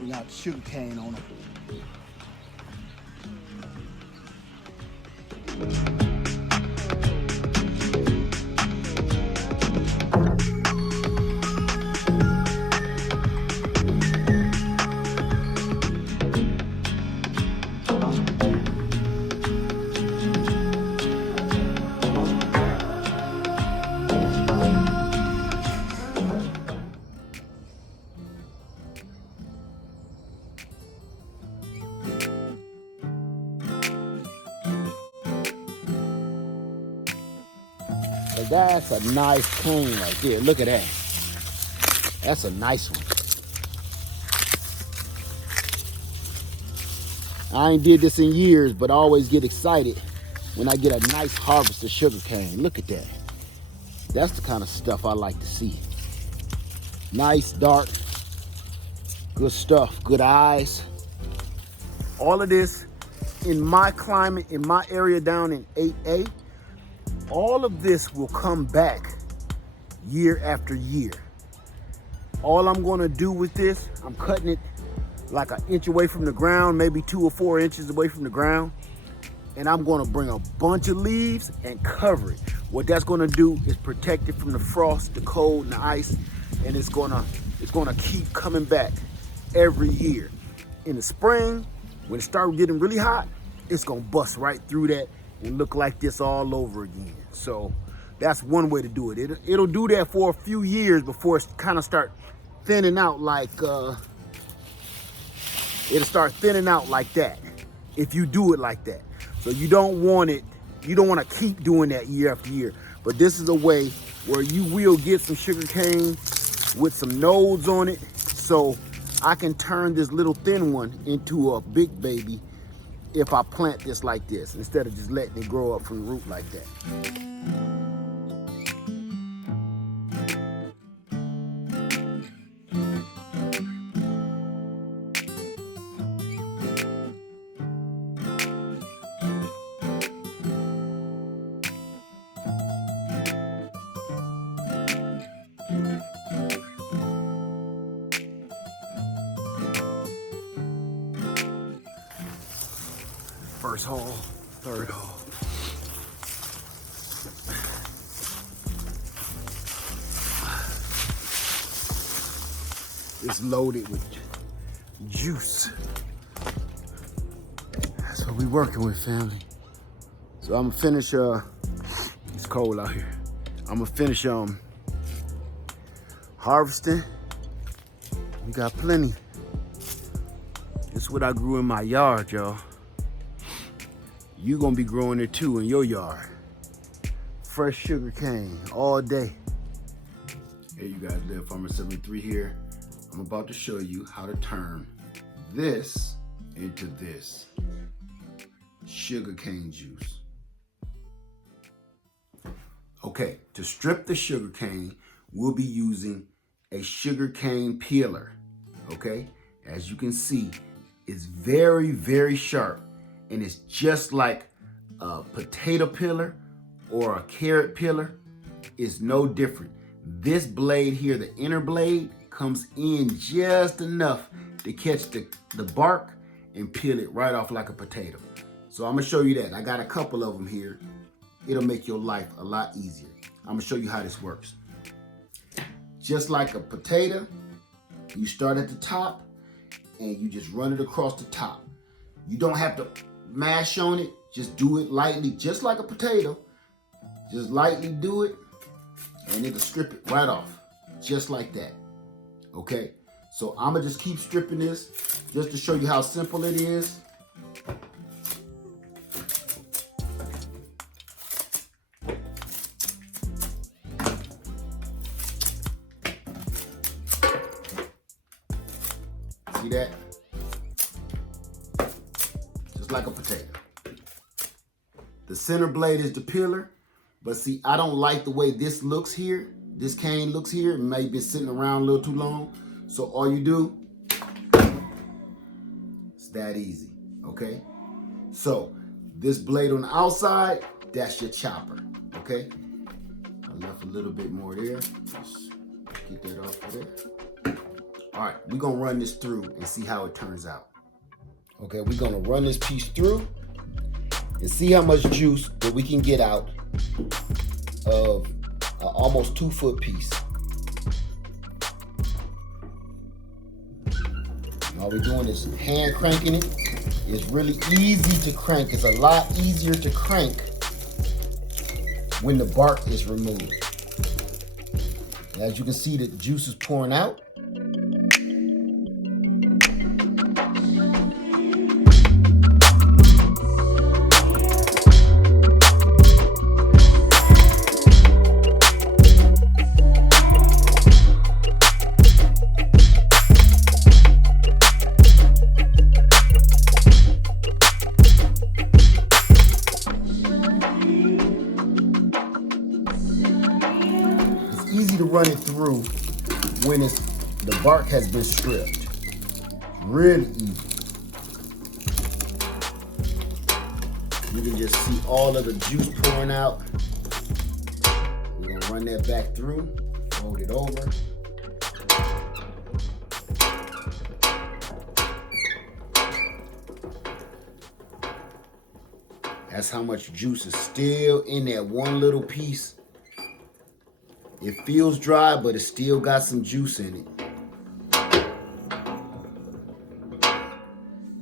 We got the sugar cane on them. But that's a nice cane right there. Look at that. That's a nice one. I ain't did this in years, but I always get excited when I get a nice harvest of sugar cane. Look at that. That's the kind of stuff I like to see. Nice, dark, good stuff, good eyes. All of this in my climate, in my area down in 8A, all of this will come back year after year. All I'm gonna do with this, I'm cutting it like an inch away from the ground, maybe 2 or 4 inches away from the ground. And I'm gonna bring a bunch of leaves and cover it. What that's gonna do is protect it from the frost, the cold, and the ice, and it's gonna keep coming back every year. In the spring, when it starts getting really hot, it's gonna bust right through that and look like this all over again. So that's one way to do it. It'll do that for a few years before it kind of start thinning out like, it'll start thinning out like that if you do it like that. So you don't want to keep doing that year after year. But this is a way where you will get some sugar cane with some nodes on it. So I can turn this little thin one into a big baby if I plant this like this, instead of just letting it grow up from the root like that. First haul, third haul. It's loaded with juice. That's what we working with, family. So I'm gonna finish, it's cold out here. I'm gonna finish harvesting. We got plenty. This is what I grew in my yard, y'all. You're gonna be growing it too in your yard. Fresh sugar cane all day. Hey, you guys, Live Farmer 73 here. I'm about to show you how to turn this into this sugar cane juice. Okay, to strip the sugar cane, we'll be using a sugar cane peeler. Okay, as you can see, it's very, very sharp. And it's just like a potato peeler or a carrot peeler. It's no different. This blade here, the inner blade, comes in just enough to catch the bark and peel it right off like a potato. So I'm gonna show you that. I got a couple of them here. It'll make your life a lot easier. I'm gonna show you how this works. Just like a potato, you start at the top and you just run it across the top. You don't have to mash on it, just do it lightly, just like a potato. Just lightly do it, and it'll strip it right off, just like that. Okay, so I'm gonna just keep stripping this, just to show you how simple it is. See that? Like a potato. The center blade is the peeler, but see, I don't like the way this looks here. This cane looks here. It may be sitting around a little too long. So all you do, it's that easy, okay? So this blade on the outside, that's your chopper, okay? I left a little bit more there. Just get that off of there. All right, we're gonna run this through and see how it turns out. Okay, we're gonna run this piece through and see how much juice that we can get out of an almost 2-foot piece. And all we're doing is hand cranking it. It's really easy to crank. It's a lot easier to crank when the bark is removed. And as you can see, the juice is pouring out. Easy to run it through when the bark has been stripped. Really easy. You can just see all of the juice pouring out. We're gonna run that back through, fold it over. That's how much juice is still in that one little piece. It feels dry, but it still got some juice in it.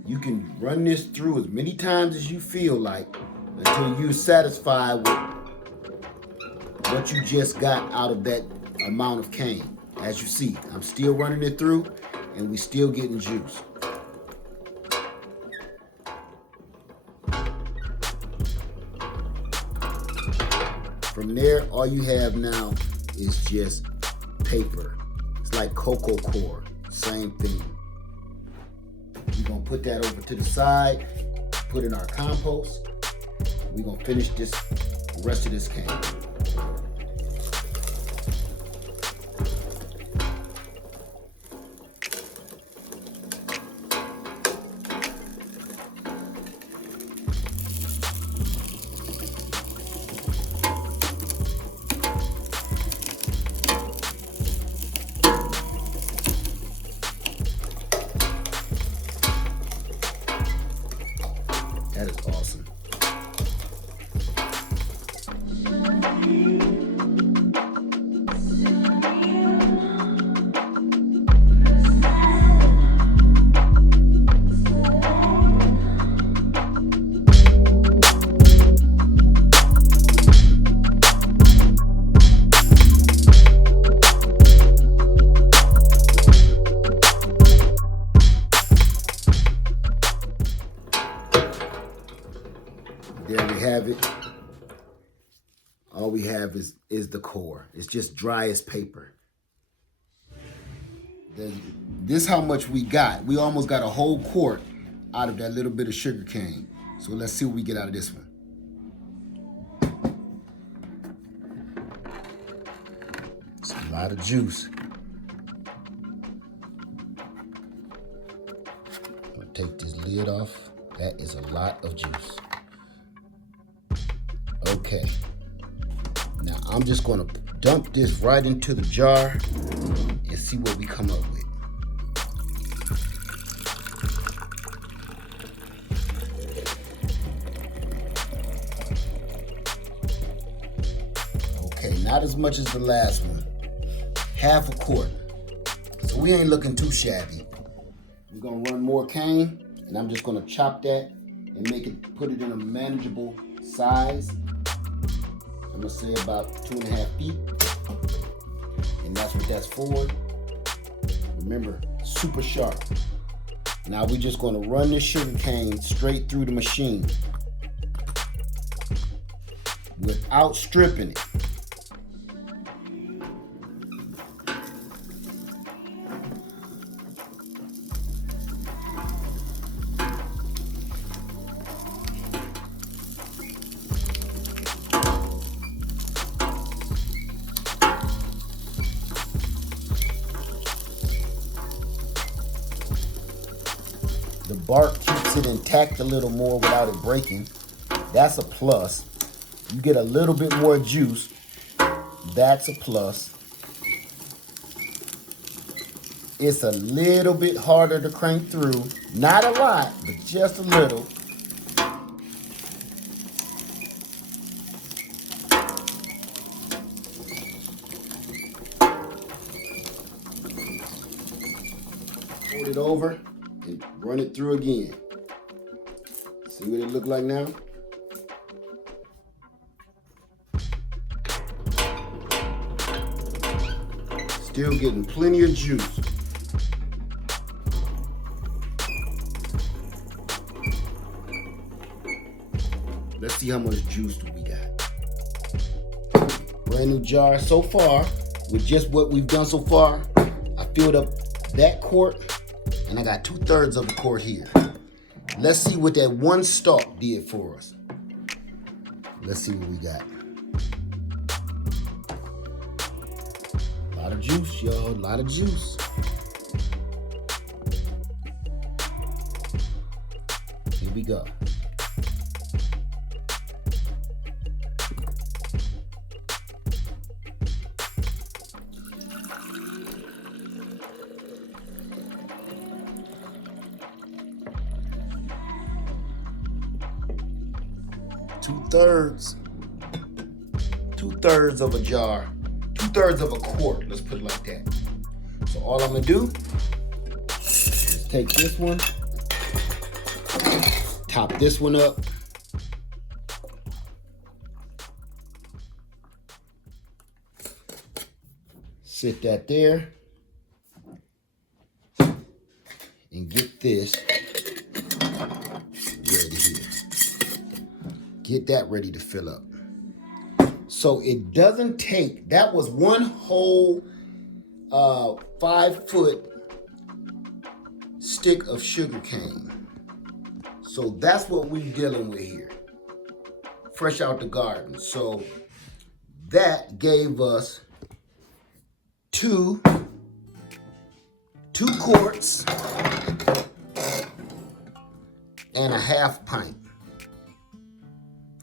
You can run this through as many times as you feel like until you're satisfied with what you just got out of that amount of cane. As you see, I'm still running it through and we still getting juice. From there, all you have now is just paper. It's like cocoa core, same thing. We're gonna put that over to the side, put in our compost. We're gonna finish the rest of this cane. That is awesome. There we have it. All we have is the core. It's just dry as paper. This how much we got. We almost got a whole quart out of that little bit of sugar cane. So let's see what we get out of this one. It's a lot of juice. I'm gonna take this lid off. That is a lot of juice. Okay, now I'm just gonna dump this right into the jar and see what we come up with. Okay, not as much as the last one. Half a quart. So we ain't looking too shabby. We're gonna run more cane, and I'm just gonna chop that and put it in a manageable size. I'm gonna say about 2.5 feet. And that's what that's for. Remember, super sharp. Now we're just gonna run this sugar cane straight through the machine without stripping it. The bark keeps it intact a little more without it breaking. That's a plus. You get a little bit more juice. That's a plus. It's a little bit harder to crank through. Not a lot, but just a little. Fold it over and run it through again. See what it look like now? Still getting plenty of juice. Let's see how much juice do we got. Brand new jar so far. With just what we've done so far, I filled up that quart and I got 2/3 of a quart here. Let's see what that one stalk did for us. Let's see what we got. A lot of juice, y'all, a lot of juice. Here we go. Two-thirds of a jar, 2/3 of a quart, let's put it like that. So all I'm gonna do is take this one, top this one up, sit that there, and get this ready here. Get that ready to fill up. So it doesn't take, that was one whole 5-foot stick of sugar cane. So that's what we're dealing with here. Fresh out the garden. So that gave us two quarts and a half pint.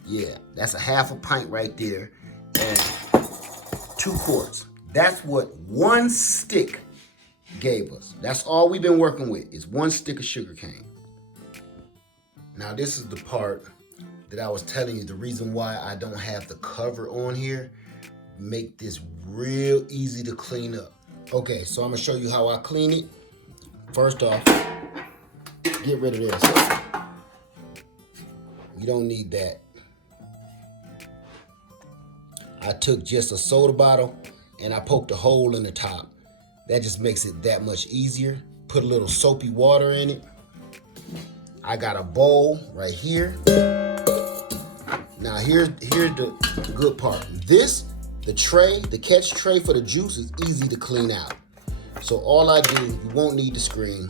Yeah, that's a half a pint right there and 2 quarts. That's what one stick gave us. That's all we've been working with is 1 stick of sugar cane. Now this is the part that I was telling you, the reason why I don't have the cover on here, make this real easy to clean up. Okay, so I'm gonna show you how I clean it. First off, get rid of this. You don't need that. I took just a soda bottle and I poked a hole in the top. That just makes it that much easier. Put a little soapy water in it. I got a bowl right here. Now here's the good part. The tray, the catch tray for the juice is easy to clean out. So all I do, you won't need the screen.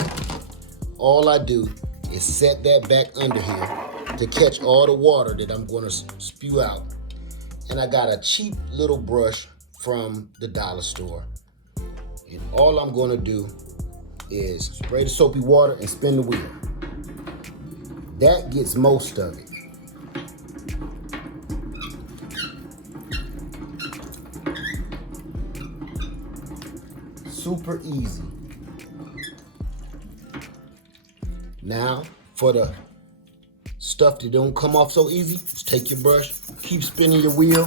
All I do is set that back under here to catch all the water that I'm gonna spew out. And I got a cheap little brush from the dollar store. And all I'm gonna do is spray the soapy water and spin the wheel. That gets most of it. Super easy. Now, for the stuff that don't come off so easy, just take your brush, keep spinning your wheel.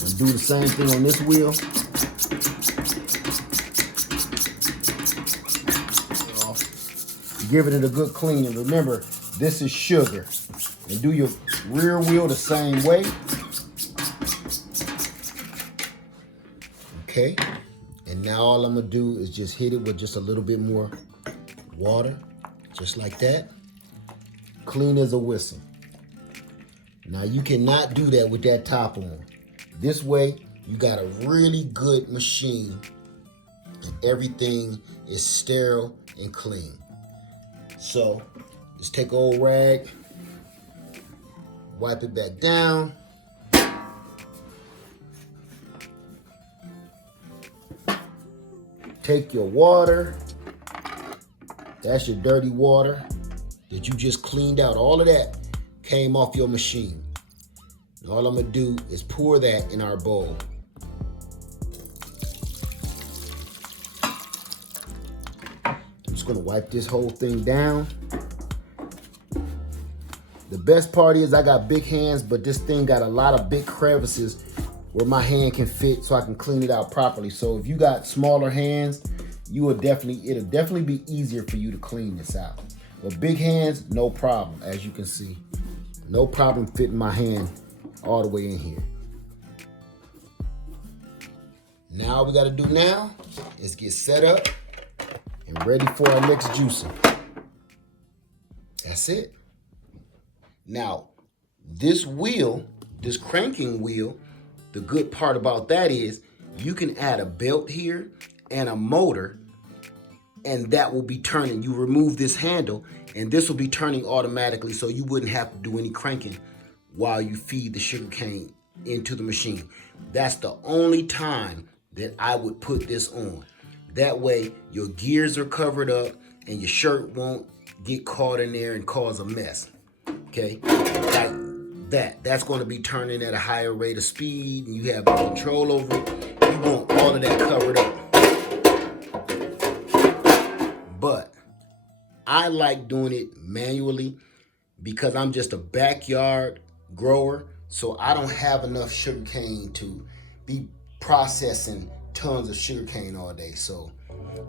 And do the same thing on this wheel. Giving it a good clean. And remember, this is sugar. And do your rear wheel the same way. Okay. And now all I'm gonna do is just hit it with just a little bit more water, just like that. Clean as a whistle. Now you cannot do that with that top on. This way, you got a really good machine and everything is sterile and clean. So, just take an old rag, wipe it back down. Take your water, that's your dirty water that you just cleaned out. All of that came off your machine. All I'm gonna do is pour that in our bowl. I'm just gonna wipe this whole thing down. The best part is I got big hands, but this thing got a lot of big crevices where my hand can fit so I can clean it out properly. So if you got smaller hands, it'll definitely be easier for you to clean this out. But big hands, no problem, as you can see. No problem fitting my hand all the way in here. Now all we gotta do now is get set up and ready for our next juicing. That's it. Now, this wheel, this cranking wheel, the good part about that is you can add a belt here and a motor, and that will be turning. You remove this handle and this will be turning automatically, so you wouldn't have to do any cranking while you feed the sugarcane into the machine. That's the only time that I would put this on. That way your gears are covered up and your shirt won't get caught in there and cause a mess. Okay, like that's going to be turning at a higher rate of speed, and you have control over it. You want all of that covered up. But I like doing it manually because I'm just a backyard grower, so I don't have enough sugarcane to be processing tons of sugarcane all day. So,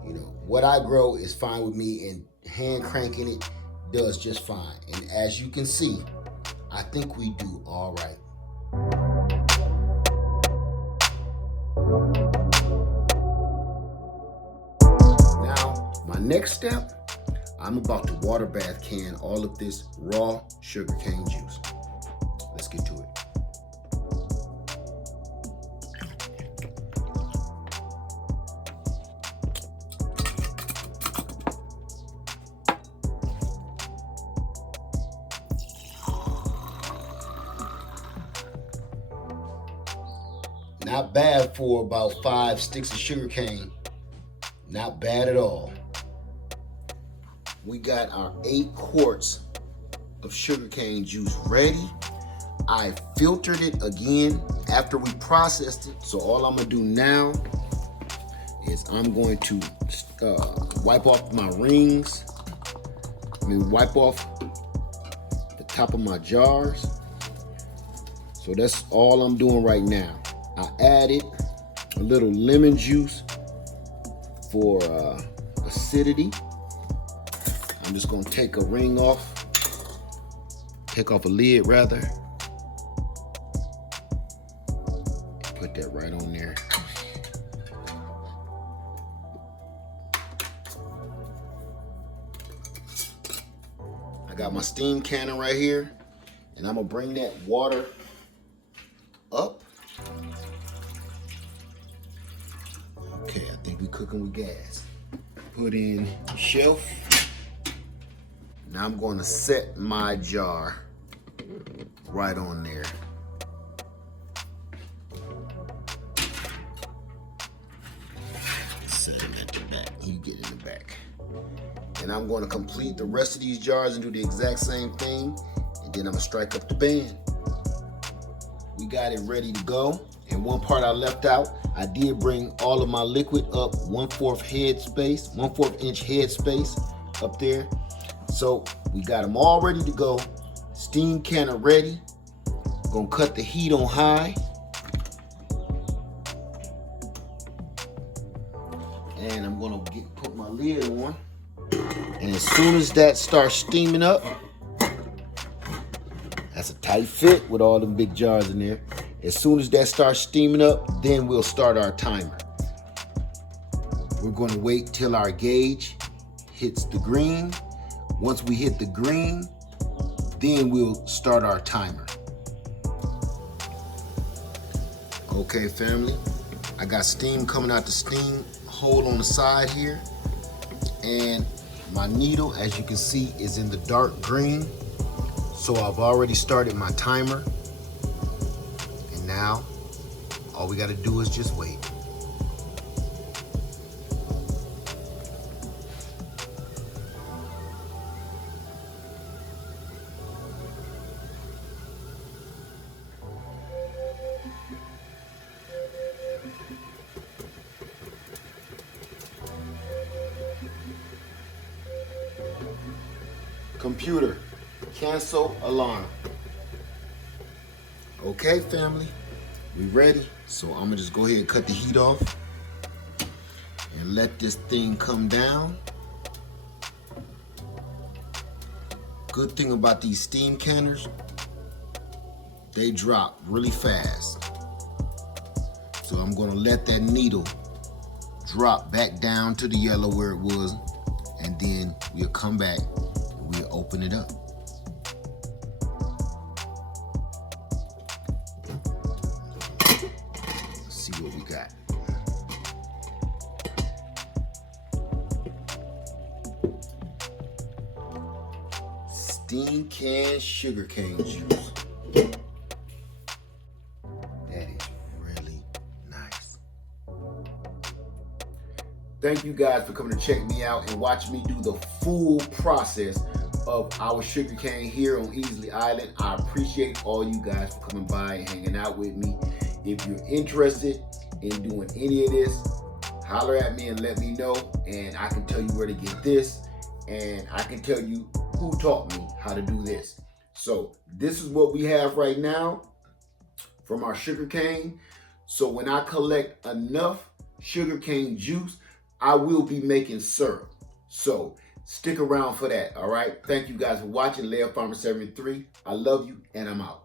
you know, what I grow is fine with me, and hand cranking it does just fine. And as you can see, I think we do all right. Now, my next step, I'm about to water bath can all of this raw sugarcane juice. Let's get to it. Not bad for about 5 sticks of sugarcane. Not bad at all. We got our 8 quarts of sugarcane juice ready. I filtered it again after we processed it. So all I'm gonna do now is I'm going to wipe off my rings. Wipe off the top of my jars. So that's all I'm doing right now. I added a little lemon juice for acidity. I'm just gonna take a ring off, take off a lid rather. Put that right on there. I got my steam cannon right here, and I'm gonna bring that water up. Okay, I think we're cooking with gas. Put in the shelf. Now I'm going to set my jar right on there. Set it at the back. You get in the back. And I'm going to complete the rest of these jars and do the exact same thing. And then I'm going to strike up the band. We got it ready to go. And one part I left out, I did bring all of my liquid up 1/4 inch head space up there. So we got them all ready to go. Steam canner ready. Gonna cut the heat on high. And I'm gonna put my lid on. And as soon as that starts steaming up, that's a tight fit with all them big jars in there. As soon as that starts steaming up, then we'll start our timer. We're going to wait till our gauge hits the green. Once we hit the green, then we'll start our timer. Okay, family, I got steam coming out the steam hole on the side here. And my needle, as you can see, is in the dark green. So I've already started my timer. And now, all we gotta do is just wait. Computer, cancel alarm. Okay, family, we ready? So I'm gonna just go ahead and cut the heat off and let this thing come down. Good thing about these steam canners, they drop really fast. So I'm gonna let that needle drop back down to the yellow where it was, and then we'll come back and we'll open it up. Let's see what we got. Steam canned sugarcane juice. That is really nice. Thank you guys for coming to check me out and watch me do the full process of our sugarcane here on Easley Island. I appreciate all you guys for coming by and hanging out with me. If you're interested in doing any of this, holler at me and let me know, and I can tell you where to get this, and I can tell you who taught me how to do this. So this is what we have right now from our sugarcane. So when I collect enough sugarcane juice, I will be making syrup. So stick around for that, all right? Thank you guys for watching. Lair Farmer 73. I love you, and I'm out.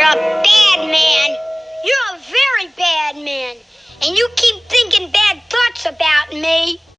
You're a bad man. You're a very bad man. And you keep thinking bad thoughts about me.